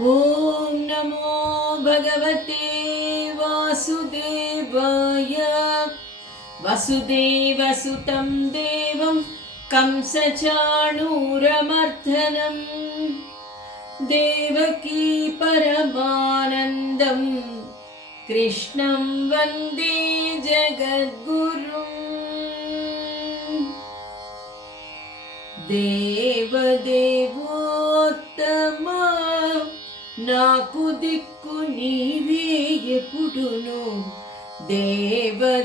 ॐ नमो भगवते वासुदेवाय। वसुदेवसुतं देवं कंसचाणूरमर्दनं देवकी परमानन्दं कृष्णं वन्दे जगद्गुरुं। देवदेवोत्तमा నాకు దిక్కు నీవే ఎప్పుడును, దేవదేవోత్తమా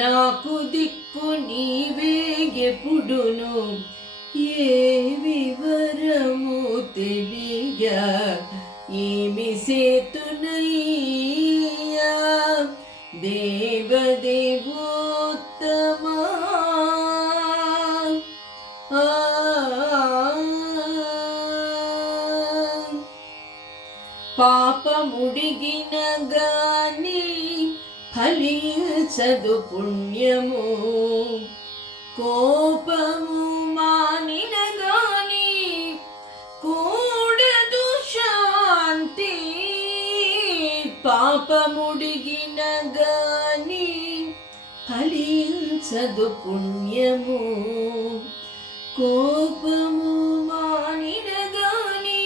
నాకు దిక్కు నీవే ఎప్పుడును. ఏ వివరము తెలియ ఏమి సేతునయ్యా, దేవదేవోత్తమా. పాపముడిగిన గాని ఫలించదు పుణ్యము, కోపము మానిన గాని కూడదు శాంతి. పాపముడిగిన గాని ఫలించదు పుణ్యము, కోపము మానిన గాని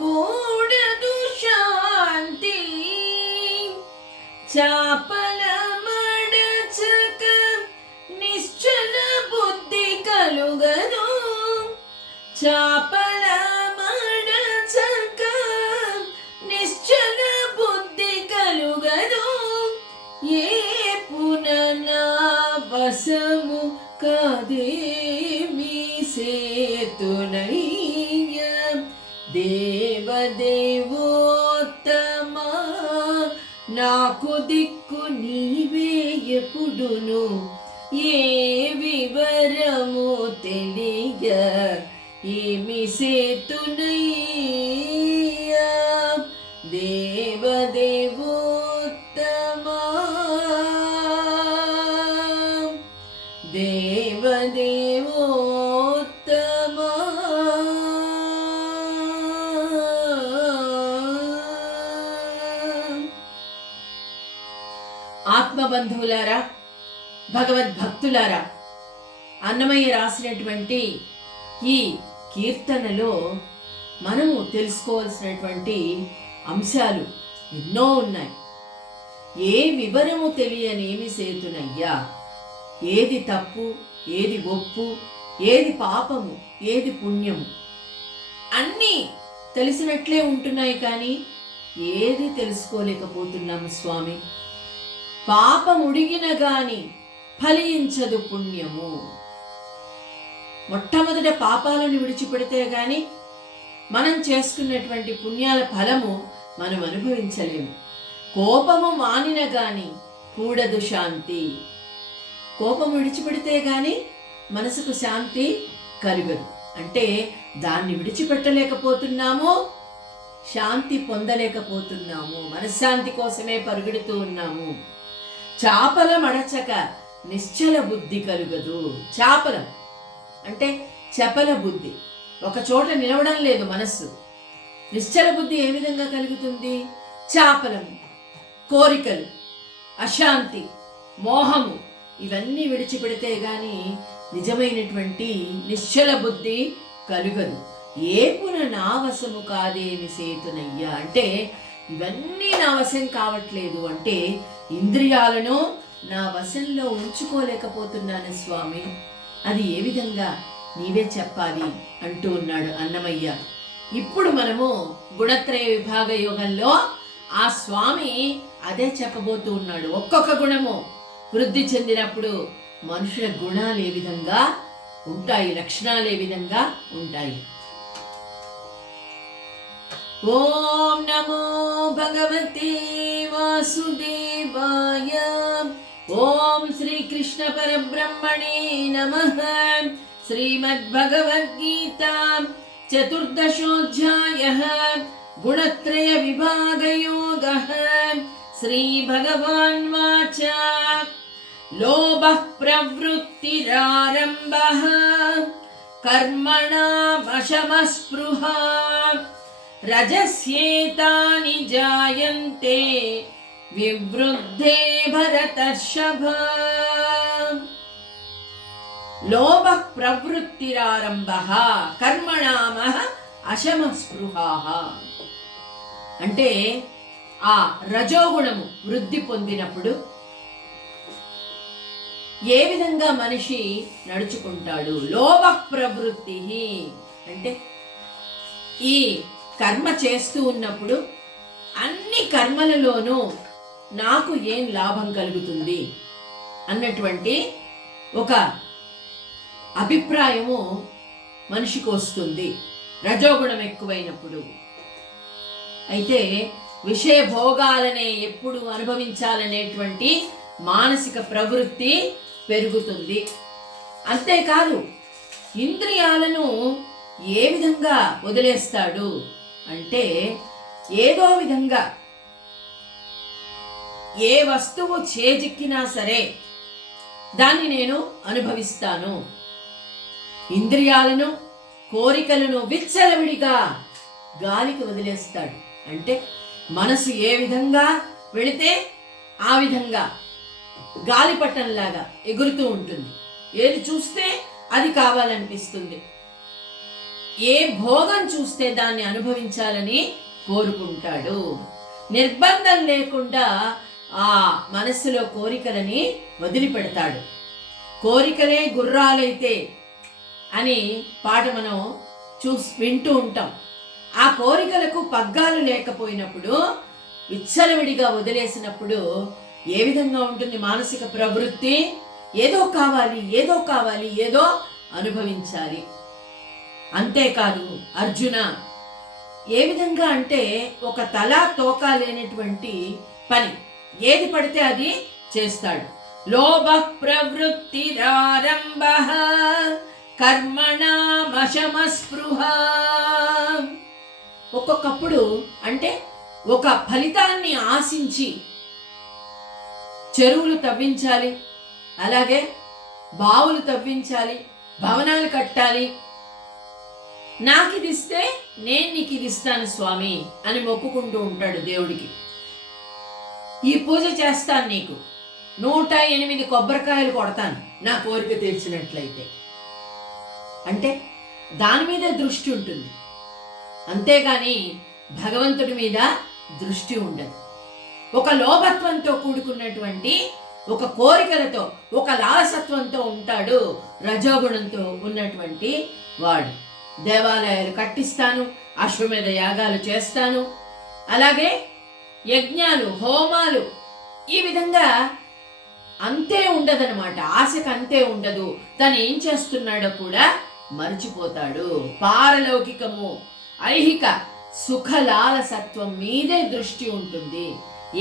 కూడదు శాంతి. చాపల మడచక నిశ్చల బుద్ధి కలుగదు, చాపల మడచక నిశ్చల బుద్ధి కలుగదు. ఏ పుననా వశము కాదేమి సేతునయ్య, దేవదేవోత్తమా నాకు దిక్కు నీవే ఎప్పుడును. ఏ వివరము తెలియ ఏమి సేతునయ్యా, దేవదేవోత్తమా దేవదేవోత్తమా. ఆత్మబంధువులారా, భగవద్భక్తులారా, అన్నమయ్య రాసినటువంటి ఈ కీర్తనలో మనము తెలుసుకోవాల్సినటువంటి అంశాలు ఎన్నో ఉన్నాయి. ఏ వివరము తెలియనేమి సేతునయ్యా, ఏది తప్పు, ఏది ఒప్పు, ఏది పాపము, ఏది పుణ్యము అన్నీ తెలిసినట్లే ఉంటున్నాయి, కానీ ఏది తెలుసుకోలేకపోతున్నాము స్వామి. పాపముడిగిన గాని ఫలించదు పుణ్యము. మొట్టమొదట పాపాలను విడిచిపెడితే గాని మనం చేసుకున్నటువంటి పుణ్యాల ఫలము మనం అనుభవించలేము. కోపము మానిన గాని కూడదు శాంతి. కోపము విడిచిపెడితే గాని మనసుకు శాంతి కలుగదు. అంటే దాన్ని విడిచిపెట్టలేకపోతున్నాము, శాంతి పొందలేకపోతున్నాము, మనశ్శాంతి కోసమే పరుగెడుతూ ఉన్నాము. చాపల మడచక నిశ్చల బుద్ధి కలుగదు. చాపలం అంటే చపల బుద్ధి, ఒక చోట నిలవడం లేదు మనస్సు. నిశ్చల బుద్ధి ఏ విధంగా కలుగుతుంది? చాపలం, కోరికలు, అశాంతి, మోహము ఇవన్నీ విడిచిపెడితే గాని నిజమైనటువంటి నిశ్చల బుద్ధి కలుగదు. ఏపున నా వశము కాదేమి సేతునయ్యా అంటే ఇవన్నీ నా వశం కావట్లేదు, అంటే ఇంద్రియాలను నా వశంలో ఉంచుకోలేకపోతున్నాను స్వామి. అది ఏ విధంగా నీవే చెప్పాలి అంటూ ఉన్నాడు అన్నమయ్య. ఇప్పుడు మనము గుణత్రయ విభాగ యోగంలో ఆ స్వామి అదే చెప్పబోతూ ఉన్నాడు. ఒక్కొక్క గుణము వృద్ధి చెందినప్పుడు మనుషుల గుణాలు ఏ విధంగా ఉంటాయి, లక్షణాలు ఏ విధంగా ఉంటాయి. ఓం నమో భగవతే వాసుదేవాయ. ఓం శ్రీకృష్ణ పరబ్రహ్మణే నమః. శ్రీమద్భగవద్గీత చతుర్దశోధ్యాయః గుణత్రయ విభాగయోగః. శ్రీభగవాన్వాచ లోభః ప్రవృత్తిరారంభః कर्मणामशमस्पृहा रजस्येतानि जायन्ते विवृद्धे भरतर्षभ लोभः प्रवृत्तिरारम्भः कर्मणामः అశమస్పృహాః. అంటే ఆ రజోగుణము వృద్ధి పొందినప్పుడు ఏ విధంగా మనిషి నడుచుకుంటాడు? లోభ ప్రవృత్తి అంటే ఈ కర్మ చేస్తూ ఉన్నప్పుడు అన్ని కర్మలలోనూ నాకు ఏం లాభం కలుగుతుంది అన్నటువంటి ఒక అభిప్రాయము మనిషికి వస్తుంది రజోగుణం ఎక్కువైనప్పుడు. అయితే విషయ భోగాలనే ఎప్పుడు అనుభవించాలనేటువంటి మానసిక ప్రవృత్తి పెరుగుతుంది. అంతేకాదు ఇంద్రియాలను ఏ విధంగా వదిలేస్తాడు అంటే ఏదో విధంగా ఏ వస్తువు చేజిక్కినా సరే దాన్ని నేను అనుభవిస్తాను. ఇంద్రియాలను కోరికలను విచ్చలవిడిగా గాలికి వదిలేస్తాడు. అంటే మనసు ఏ విధంగా వెళితే ఆ విధంగా గాలిపటంలాగా ఎగురుతూ ఉంటుంది. ఏది చూస్తే అది కావాలనిపిస్తుంది. ఏ భోగం చూస్తే దాన్ని అనుభవించాలని కోరుకుంటాడు. నిర్బంధం లేకుండా ఆ మనస్సులో కోరికలని వదిలిపెడతాడు. కోరికలే గుర్రాలైతే అని పాట మనం వింటూ ఉంటాం. ఆ కోరికలకు పగ్గాలు లేకపోయినప్పుడు విచ్చలవిడిగా వదిలేసినప్పుడు ఏ విధంగా ఉంటుంది మానసిక ప్రవృత్తి? ఏదో కావాలి, ఏదో కావాలి, ఏదో అనుభవించాలి. అంతేకాదు అర్జున ఏ విధంగా అంటే ఒక తలా తోకా లేనటువంటి పని ఏది పడితే అది చేస్తాడు. లోభ ప్రవృత్తిరారంభః కర్మణామశమస్పృహ. ఒక్కొక్కప్పుడు అంటే ఒక ఫలితాన్ని ఆశించి చెరువులు తవ్వించాలి, అలాగే బావులు తవ్వించాలి, భవనాలు కట్టాలి, నాకు ఇది ఇస్తే నేను నీకు ఇది ఇస్తాను స్వామి అని మొక్కుకుంటూ ఉంటాడు దేవుడికి. ఈ పూజ చేస్తాను, నీకు 108 కొబ్బరికాయలు కొడతాను నా కోరిక తీర్చినట్లయితే. అంటే దాని మీద దృష్టి ఉంటుంది, అంతేగాని భగవంతుడి మీద దృష్టి ఉండదు. ఒక లోభత్వంతో కూడుకున్నటువంటి ఒక కోరికలతో ఒక లాలసత్వంతో ఉంటాడు రజోగుణంతో ఉన్నటువంటి వాడు. దేవాలయాలు కట్టిస్తాను, అశ్వమేధ యాగాలు చేస్తాను, అలాగే యజ్ఞాలు హోమాలు, ఈ విధంగా అంతే ఉండదనమాట. ఆశకు అంతే ఉండదు. తను ఏం చేస్తున్నాడో కూడా మర్చిపోతాడు. పారలౌకికము ఐహిక సుఖలాలసత్వం మీదే దృష్టి ఉంటుంది.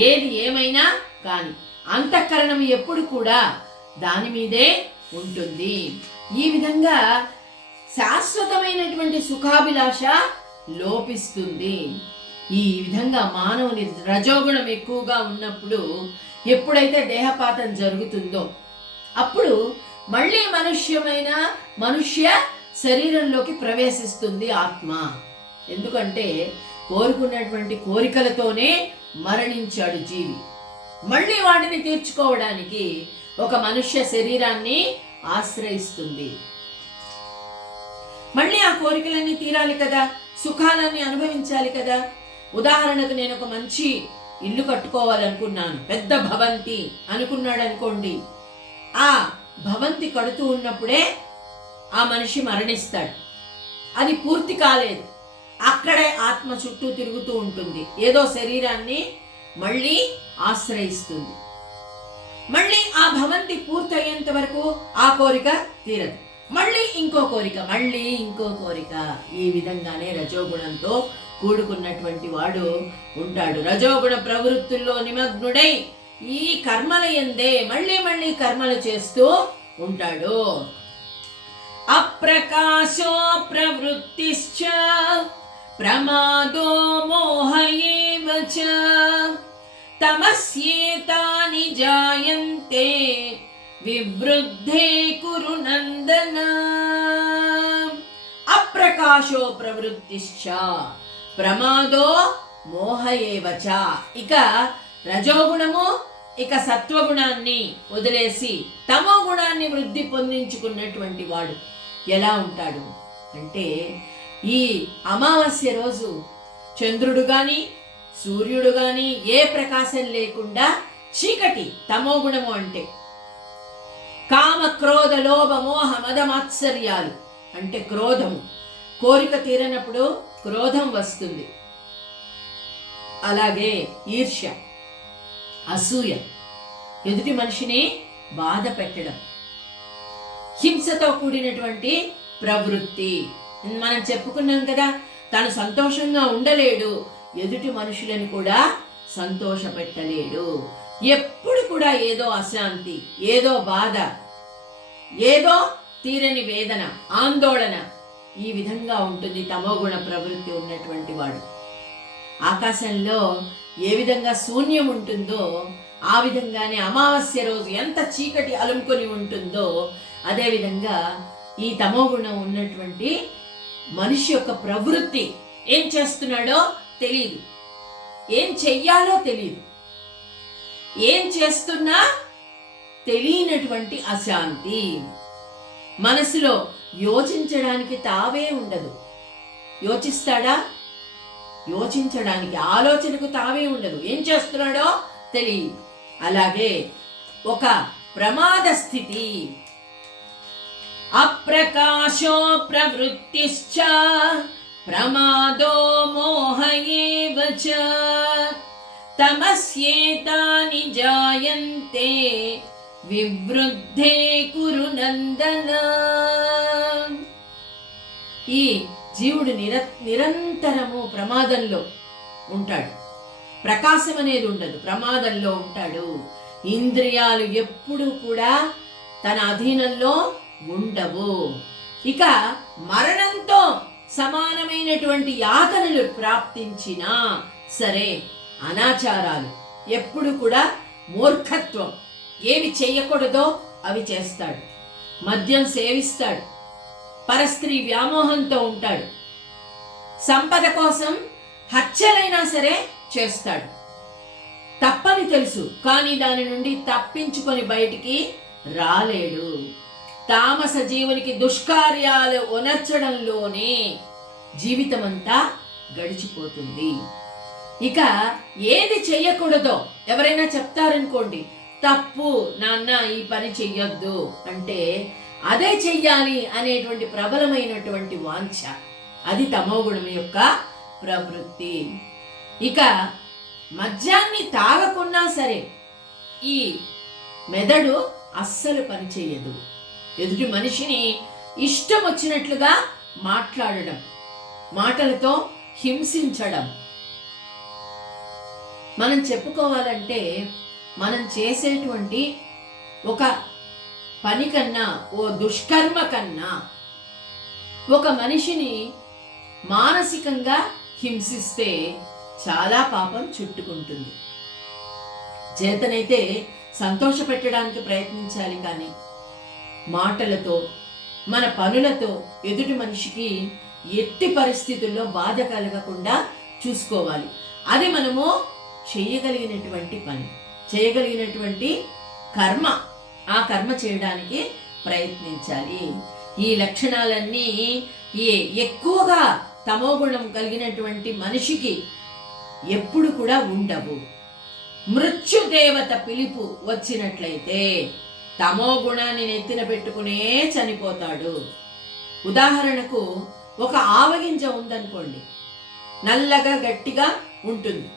ఏది ఏమైనా కానీ అంతఃకరణం ఎప్పుడు కూడా దాని మీదే ఉంటుంది. ఈ విధంగా శాశ్వతమైనటువంటి సుఖాభిలాష లోపిస్తుంది. ఈ విధంగా మానవుని రజోగుణం ఎక్కువగా ఉన్నప్పుడు ఎప్పుడైతే దేహపాతం జరుగుతుందో అప్పుడు మళ్ళీ మనుష్య శరీరంలోకి ప్రవేశిస్తుంది ఆత్మ. ఎందుకంటే కోరుకున్నటువంటి కోరికలతోనే మరణించాడు జీవి. మళ్ళీ వాటిని తీర్చుకోవడానికి ఒక మనుష్య శరీరాన్ని ఆశ్రయిస్తుంది. మళ్ళీ ఆ కోరికలన్నీ తీరాలి కదా, సుఖాలన్నీ అనుభవించాలి కదా. ఉదాహరణకు నేను ఒక మంచి ఇల్లు కట్టుకోవాలనుకున్నాను, పెద్ద భవంతి అనుకున్నాడు అనుకోండి. ఆ భవంతి కడుతూ ఉన్నప్పుడే ఆ మనిషి మరణిస్తాడు. అది పూర్తి కాలేదు, అక్కడే ఆత్మ చుట్టూ తిరుగుతూ ఉంటుంది, ఏదో శరీరాన్ని మళ్ళీ ఆశ్రయిస్తుంది. మళ్ళీ ఆ భవంతి పూర్తయ్యేంత వరకు ఆ కోరిక తీరదు. మళ్ళీ ఇంకో కోరిక, మళ్ళీ ఇంకో కోరిక. ఈ విధంగానే రజోగుణంతో కూడుకున్నటువంటి వాడు ఉంటాడు. రజోగుణ ప్రవృత్తుల్లో నిమగ్నుడై ఈ కర్మల యందే మళ్ళీ మళ్ళీ కర్మలు చేస్తూ ఉంటాడు. అప్రకాశో ప్రవృత్తిశ్చ ప్రమాదో మోహ ఏవ చ తమస్యేతాని జాయంతే వివృద్ధే కురు నందన. అప్రకాశో ప్రవృత్తిశ్చ ప్రమాదో మోహ ఏవచ. ఇక రజోగుణము ఇక సత్వగుణాన్ని వదిలేసి తమో గుణాన్ని వృద్ధి పొందించుకున్నటువంటి వాడు ఎలా ఉంటాడు అంటే, ఈ అమావాస్య రోజు చంద్రుడు గాని సూర్యుడు గాని ఏ ప్రకాశం లేకుండా చీకటి తమో గుణము అంటే. కామ క్రోధ లోభ మోహ మద మాత్సర్యాలు అంటే క్రోధము, కోరిక తీరనప్పుడు క్రోధం వస్తుంది. అలాగే ఈర్ష్య, అసూయ, ఎదుటి మనిషిని బాధ పెట్టడం, హింసతో కూడినటువంటి ప్రవృత్తి. మనం చెప్పుకున్నాం కదా, తను సంతోషంగా ఉండలేడు, ఎదుటి మనుషులను కూడా సంతోష పెట్టలేడు. ఎప్పుడు కూడా ఏదో అశాంతి, ఏదో బాధ, ఏదో తీరని వేదన, ఆందోళన, ఈ విధంగా ఉంటుంది తమోగుణ ప్రవృత్తి ఉన్నటువంటి వాడు. ఆకాశంలో ఏ విధంగా శూన్యం ఉంటుందో ఆ విధంగానే అమావాస్య రోజు ఎంత చీకటి అలుముకొని ఉంటుందో అదేవిధంగా ఈ తమోగుణం ఉన్నటువంటి మనిషి యొక్క ప్రవృత్తి ఏం చేస్తున్నాడో తెలియదు, ఏం చెయ్యాలో తెలియదు, ఏం చేస్తున్నా తెలియనటువంటి అశాంతి, మనసులో యోచించడానికి తావే ఉండదు. యోచిస్తాడా? యోచించడానికి, ఆలోచనకు తావే ఉండదు. ఏం చేస్తున్నాడో తెలియదు. అలాగే ఒక ప్రమాద స్థితి. అప్రకాశో ప్రవృత్తిశ్చ ప్రమాదో మోహ ఏవ చ తమస్యేతాని జాయంతే వివృద్ధే కురు నందన. ఈ జీవుడు నిరంతరము ప్రమాదంలో ఉంటాడు. ప్రకాశం అనేది ఉండదు, ప్రమాదంలో ఉంటాడు. ఇంద్రియాలు ఎప్పుడూ కూడా తన అధీనంలో ఉండవు. ఇక మరణంతో సమానమైనటువంటి యాతనలు ప్రాప్తించినా సరే అనాచారాలు, ఎప్పుడు కూడా మూర్ఖత్వం, ఏవి చెయ్యకూడదో అవి చేస్తాడు. మద్యం సేవిస్తాడు, పరస్త్రీ వ్యామోహంతో ఉంటాడు, సంపద కోసం హత్యలైనా సరే చేస్తాడు. తప్పని తెలుసు, కానీ దాని నుండి తప్పించుకొని బయటికి రాలేడు. తామస జీవునికి దుష్కార్యాలు ఉనర్చడంలోనే జీవితమంతా గడిచిపోతుంది. ఇక ఏది చెయ్యకూడదో ఎవరైనా చెప్తారనుకోండి, తప్పు నాన్న ఈ పని చెయ్యొద్దు అంటే అదే చెయ్యాలి అనేటువంటి ప్రబలమైనటువంటి వాంఛ, అది తమోగుణం యొక్క ప్రవృత్తి. ఇక మద్యాన్ని తాగకున్నా సరే ఈ మెదడు అస్సలు పనిచేయదు. ఎదుటి మనిషిని ఇష్టం వచ్చినట్లుగా మాట్లాడడం, మాటలతో హింసించడం. మనం చెప్పుకోవాలంటే మనం చేసేటువంటి ఒక పని కన్నా, ఓ దుష్కర్మ కన్నా ఒక మనిషిని మానసికంగా హింసిస్తే చాలా పాపం చుట్టుకుంటుంది. చేతనైతే సంతోష పెట్టడానికి ప్రయత్నించాలి, కానీ మాటలతో మన పనులతో ఎదుటి మనిషికి ఎట్టి పరిస్థితుల్లో బాధ కలగకుండా చూసుకోవాలి. అది మనము చేయగలిగినటువంటి పని, చేయగలిగినటువంటి కర్మ. ఆ కర్మ చేయడానికి ప్రయత్నించాలి. ఈ లక్షణాలన్నీ ఎక్కువగా తమోగుణం కలిగినటువంటి మనిషికి ఎప్పుడు కూడా ఉండవు. మృత్యుదేవత పిలుపు వచ్చినట్లయితే తమో గుణాన్ని నెత్తిన పెట్టుకునే చనిపోతాడు. ఉదాహరణకు ఒక ఆవగింజ ఉందనుకోండి, నల్లగా గట్టిగా ఉంటుంది,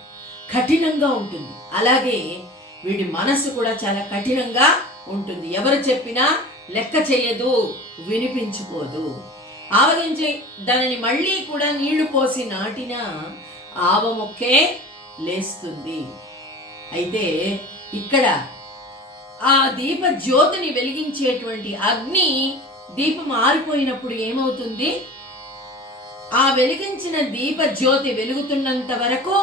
కఠినంగా ఉంటుంది. అలాగే వీడి మనసు కూడా చాలా కఠినంగా ఉంటుంది. ఎవరు చెప్పినా లెక్క చేయదు, వినిపించుకోదు. ఆవగింజ దానిని మళ్ళీ కూడా నీళ్లు పోసి నాటినా ఆవ మొక్కే లేస్తుంది. అయితే ఇక్కడ ఆ దీప జ్యోతిని వెలిగించేటువంటి అగ్ని దీపం ఆరిపోయినప్పుడు ఏమవుతుంది? ఆ వెలిగించిన దీప జ్యోతి వెలుగుతున్నంత వరకు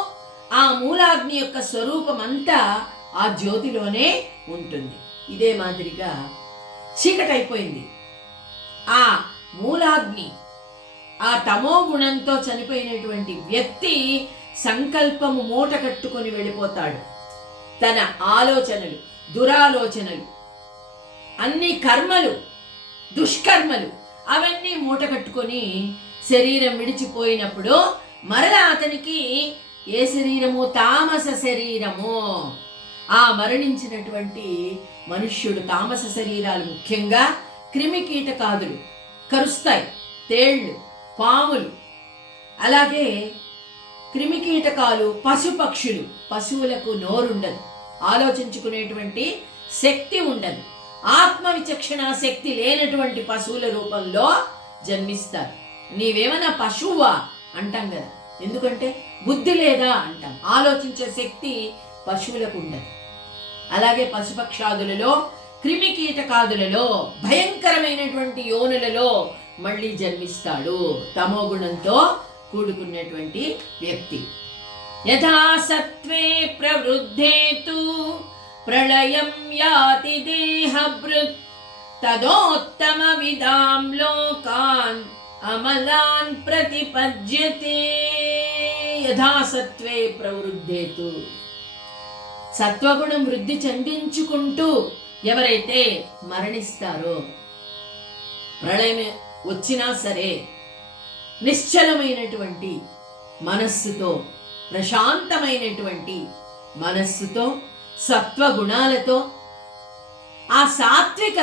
ఆ మూలాగ్ని యొక్క స్వరూపం అంతా ఆ జ్యోతిలోనే ఉంటుంది. ఇదే మాదిరిగా చీకటైపోయింది, ఆ మూలాగ్ని ఆ తమో గుణంతో చనిపోయినటువంటి వ్యక్తి సంకల్పము మూట కట్టుకొని వెళ్ళిపోతాడు. తన ఆలోచనలు, దురాలోచనలు, అన్ని కర్మలు, దుష్కర్మలు అవన్నీ మూట కట్టుకొని శరీరం విడిచిపోయినప్పుడు మరలా అతనికి ఏ శరీరము? తామస శరీరము. ఆ మరణించినటువంటి మనుష్యుడు, తామస శరీరాలు ముఖ్యంగా క్రిమి కీటకాదులు కరుస్తాయి, తేళ్లు, పాములు, అలాగే క్రిమికీటకాలు, పశుపక్షులు. పశువులకు నోరుండదు, ఆలోచించుకునేటువంటి శక్తి ఉండదు. ఆత్మ విచక్షణ శక్తి లేనటువంటి పశువుల రూపంలో జన్మిస్తారు. నీవేమన్నా పశువా అంటాం కదా, ఎందుకంటే బుద్ధి లేదా అంటాం. ఆలోచించే శక్తి పశువులకు ఉండదు. అలాగే పశుపక్షాదులలో, క్రిమికీటకాదులలో, భయంకరమైనటువంటి యోనులలో మళ్ళీ జన్మిస్తాడు తమో గుణంతో కూడుకున్నటువంటి వ్యక్తి. యథా సత్వే ప్రవృద్ధే తు ప్రళయం యాతి దేహభృత్ తదోత్తమ విదాం లోకాన్ అమలాన్ ప్రతిపద్యతే. యథా సత్వే ప్రవృద్ధే తు, సత్వగుణం వృద్ధి చెందించుకుంటూ ఎవరైతే మరణిస్తారో, ప్రళయం వచ్చినా సరే నిశ్చలమైనటువంటి మనస్సుతో, ప్రశాంతమైనటువంటి మనస్సుతో, సత్వగుణాలతో, ఆ సాత్విక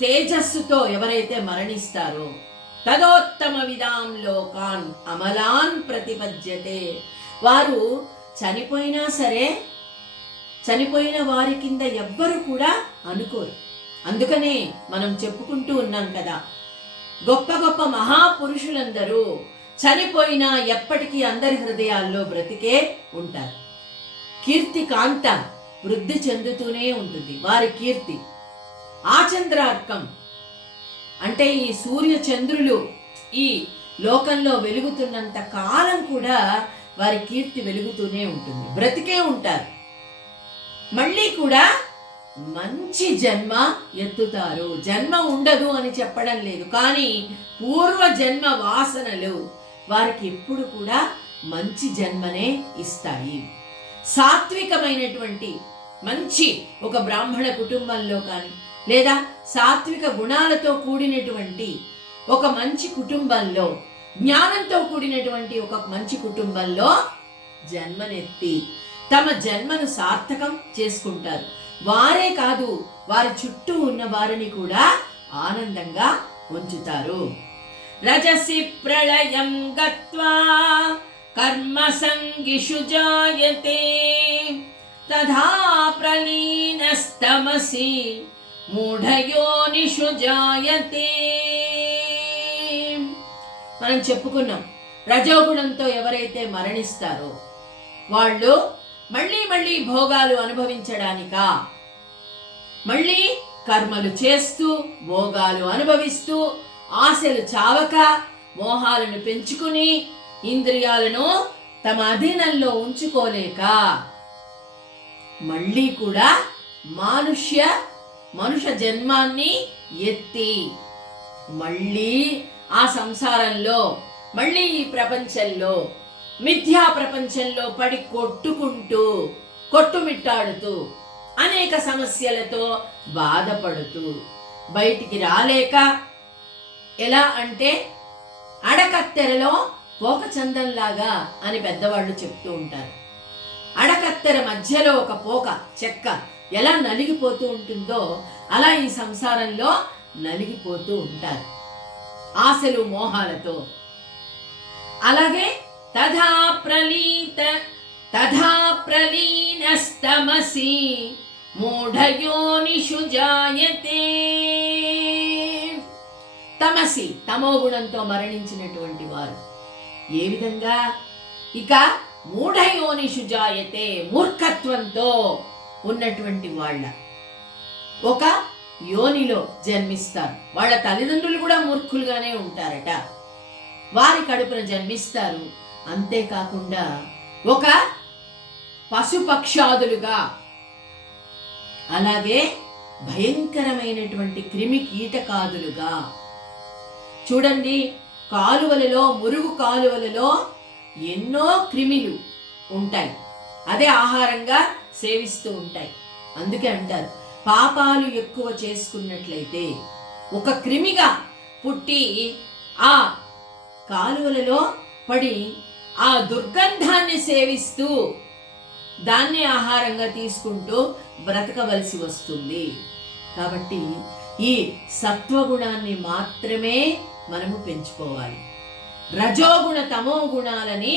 తేజస్సుతో ఎవరైతే మరణిస్తారో తదోత్తమ విదాం లోకాన్ అమలాన్ ప్రతిపద్యతే. వారు చనిపోయినా సరే చనిపోయిన వారి కింద ఎవ్వరు కూడా అనుకోరు. అందుకనే మనం చెప్పుకుంటూ ఉన్నాం కదా, గొప్ప గొప్ప మహాపురుషులందరూ చనిపోయినా ఎప్పటికీ అందరి హృదయాల్లో బ్రతికే ఉంటారు. కీర్తి కాంత వృద్ధి చెందుతూనే ఉంటుంది వారి కీర్తి. ఆచంద్రార్కం అంటే ఈ సూర్య చంద్రులు ఈ లోకంలో వెలుగుతున్నంత కాలం కూడా వారి కీర్తి వెలుగుతూనే ఉంటుంది, బ్రతికే ఉంటారు. మళ్ళీ కూడా మంచి జన్మ ఎత్తుతారు. జన్మ ఉండదు అని చెప్పడం లేదు, కానీ పూర్వ జన్మ వాసనలు వారికి ఎప్పుడు కూడా మంచి జన్మనే ఇస్తాయి. సాత్వికమైనటువంటి మంచి ఒక బ్రాహ్మణ కుటుంబంలో కానీ, లేదా సాత్విక గుణాలతో కూడినటువంటి ఒక మంచి కుటుంబంలో, జ్ఞానంతో కూడినటువంటి ఒక మంచి కుటుంబంలో జన్మనెత్తి తమ జన్మను సార్థకం చేసుకుంటారు. వారే కాదు, వారి చుట్టూ ఉన్న వారిని కూడా ఆనందంగా ఉంచుతారు. రజసి ప్రళయం గత్వా కర్మ సంగిషు జాయతే తథా ప్రలీనస్తమసి మూఢయోనిషు జాయతే. మనం చెప్పుకున్నాం, రజోగుణంతో ఎవరైతే మరణిస్తారో వాళ్ళు మళ్ళీ మళ్ళీ భోగాలు అనుభవించడానికా, మళ్ళీ కర్మలు చేస్తూ భోగాలు అనుభవిస్తూ ఆశలు చావక మోహాలను పెంచుకుని ఇంద్రియాలను తమ అధీనంలో ఉంచుకోలేక మళ్ళీ కూడా మనుష్య జన్మాన్ని ఎత్తి మళ్ళీ ఆ సంసారంలో, మళ్ళీ ఈ ప్రపంచంలో, మిథ్యా ప్రపంచంలో పడి కొట్టుమిట్టాడుతూ అనేక సమస్యలతో బాధపడుతూ బయటికి రాలేక, ఎలా అంటే అడకత్తెరలో పోక చందంలాగా అని పెద్దవాళ్ళు చెప్తూ ఉంటారు. అడకత్తెర మధ్యలో ఒక పోక చెక్క ఎలా నలిగిపోతూ ఉంటుందో అలా ఈ సంసారంలో నలిగిపోతూ ఉంటారు ఆశలు మోహాలతో. అలాగే తథా ప్రలీనస్తమసి మూఢయోనిషు జాయతే. తమసి తమో గుణంతో మరణించినటువంటి వారు ఏ విధంగా ఇక మూఢయోనిషు జాయతే, మూర్ఖత్వంతో ఉన్నటువంటి వాళ్ళ ఒక యోనిలో జన్మిస్తారు. వాళ్ళ తల్లిదండ్రులు కూడా మూర్ఖులుగానే ఉంటారట, వారి కడుపున జన్మిస్తారు. అంతేకాకుండా ఒక పశుపక్షాదులుగా, అలాగే భయంకరమైనటువంటి క్రిమి కీటకాదులుగా. చూడండి, కాలువలలో, మురుగు కాలువలలో ఎన్నో క్రిమిలు ఉంటాయి. అదే ఆహారంగా సేవిస్తూ ఉంటాయి. అందుకే అంటారు, పాపాలు ఎక్కువ చేసుకున్నట్లయితే ఒక క్రిమిగా పుట్టి ఆ కాలువలలో పడి ఆ దుర్గంధాన్ని సేవిస్తూ దాన్ని ఆహారంగా తీసుకుంటూ బ్రతకవలసి వస్తుంది. కాబట్టి ఈ సత్వగుణాన్ని మాత్రమే మనము పెంచుకోవాలి. రజోగుణ తమో గుణాలని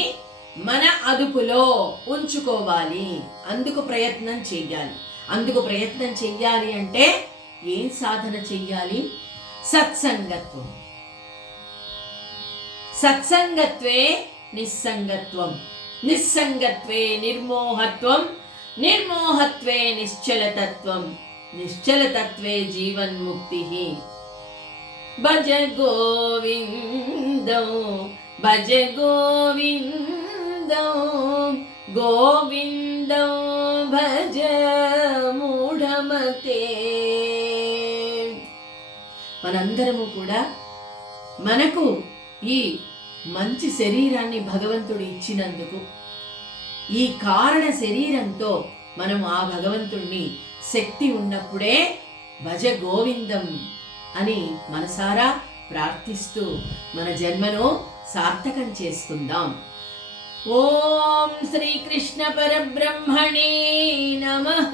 మన అదుపులో ఉంచుకోవాలి. అందుకు ప్రయత్నం చెయ్యాలి అంటే ఏం సాధన చెయ్యాలి? సత్సంగత్వం. సత్సంగత్వే నిస్సంగత్వం, నిస్సంగత్వే నిర్మోహత్వం, నిర్మోహత్వే నిశ్చలతత్వం, నిశ్చలతత్వే జీవన్ముక్తి. భజ గోవిందం భజ గోవిందం గోవిందం భజ మూఢమతే. మనందరము కూడా మనకు ఈ మంచి శరీరాన్ని భగవంతుడు ఇచ్చినందుకు, ఈ కారణ శరీరంతో మనం ఆ భగవంతుణ్ణి శక్తి ఉన్నప్పుడే భజ గోవిందం అని మనసారా ప్రార్థిస్తూ మన జన్మను సార్థకం చేసుకుందాం. ఓం శ్రీకృష్ణ పరబ్రహ్మణే నమః.